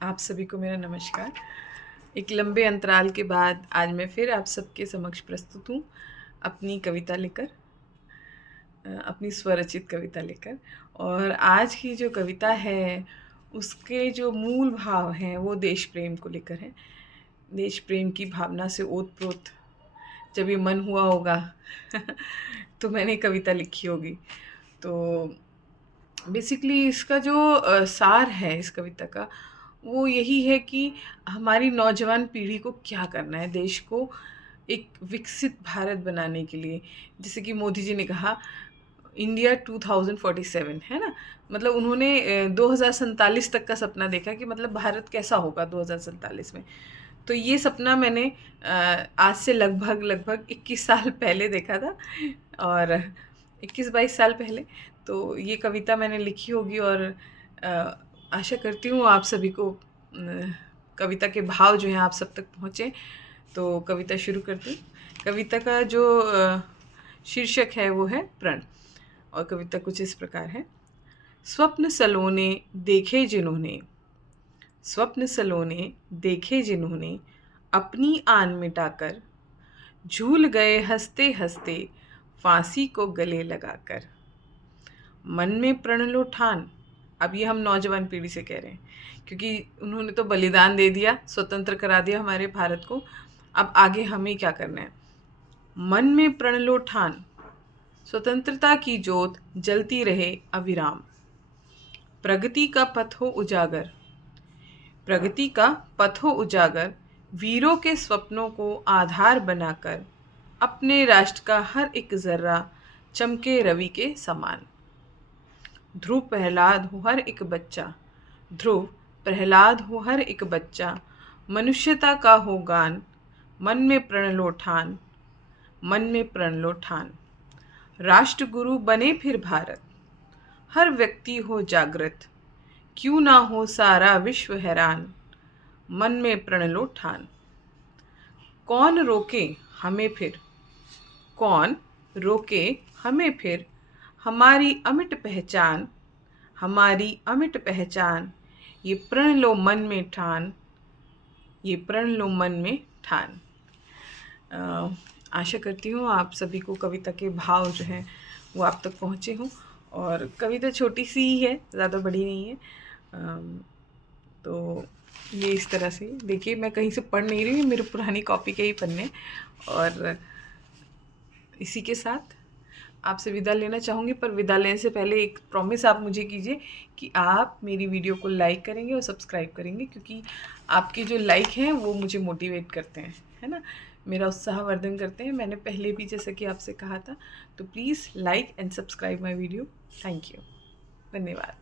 आप सभी को मेरा नमस्कार। एक लंबे अंतराल के बाद आज मैं फिर आप सबके समक्ष प्रस्तुत हूँ अपनी कविता लेकर, अपनी स्वरचित कविता लेकर। और आज की जो कविता है उसके जो मूल भाव हैं वो देश प्रेम को लेकर है। देश प्रेम की भावना से ओत-प्रोत जब ये मन हुआ होगा तो मैंने कविता लिखी होगी। तो बेसिकली इसका जो सार है इस कविता का, वो यही है कि हमारी नौजवान पीढ़ी को क्या करना है देश को एक विकसित भारत बनाने के लिए। जैसे कि मोदी जी ने कहा इंडिया 2047, है ना? मतलब उन्होंने 2047 तक का सपना देखा कि मतलब भारत कैसा होगा 2047 में। तो ये सपना मैंने आज से लगभग 21 साल पहले देखा था, और 21-22 साल पहले। तो ये कविता मैंने लिखी होगी, और आशा करती हूँ आप सभी को कविता के भाव जो हैं आप सब तक पहुँचे। तो कविता शुरू करती हूँ। कविता का जो शीर्षक है वो है प्रण, और कविता कुछ इस प्रकार है। स्वप्न सलोने देखे जिन्होंने, स्वप्न सलोने देखे जिन्होंने, अपनी आन मिटाकर झूल गए हंसते हंसते फांसी को गले लगाकर। मन में प्रण लो ठान। अब ये हम नौजवान पीढ़ी से कह रहे हैं, क्योंकि उन्होंने तो बलिदान दे दिया, स्वतंत्र करा दिया हमारे भारत को। अब आगे हमें क्या करना है? मन में प्रण लो ठान, स्वतंत्रता की ज्योत जलती रहे अविराम। प्रगति का पथ हो उजागर, प्रगति का पथ हो उजागर, वीरों के स्वप्नों को आधार बनाकर अपने राष्ट्र का हर एक जर्रा चमके रवि के समान। ध्रुव प्रहलाद हो हर एक बच्चा, ध्रुव प्रहलाद हो हर एक बच्चा, मनुष्यता का हो गान, मन में प्रण लो ठान, मन में प्रण लो ठान। राष्ट्र गुरु बने फिर भारत, हर व्यक्ति हो जागृत, क्यों ना हो सारा विश्व हैरान, मन में प्रण लो ठान। कौन रोके हमें फिर, कौन रोके हमें फिर, हमारी अमिट पहचान, हमारी अमिट पहचान, ये प्रण लो मन में ठान, ये प्रण लो मन में ठान। आशा करती हूँ आप सभी को कविता के भाव जो हैं वो आप तक पहुँचे हों। और कविता छोटी सी ही है, ज़्यादा बड़ी नहीं है। तो ये इस तरह से देखिए, मैं कहीं से पढ़ नहीं रही हूँ, मेरे पुरानी कॉपी के ही पन्ने। और इसी के साथ आपसे विदा लेना चाहूँगी, पर विदा लेने से पहले एक प्रॉमिस आप मुझे कीजिए कि आप मेरी वीडियो को लाइक करेंगे और सब्सक्राइब करेंगे, क्योंकि आपके जो लाइक हैं वो मुझे मोटिवेट करते हैं, है ना? मेरा उत्साहवर्धन करते हैं। मैंने पहले भी जैसा कि आपसे कहा था, तो please like and subscribe my video. Thank you, धन्यवाद।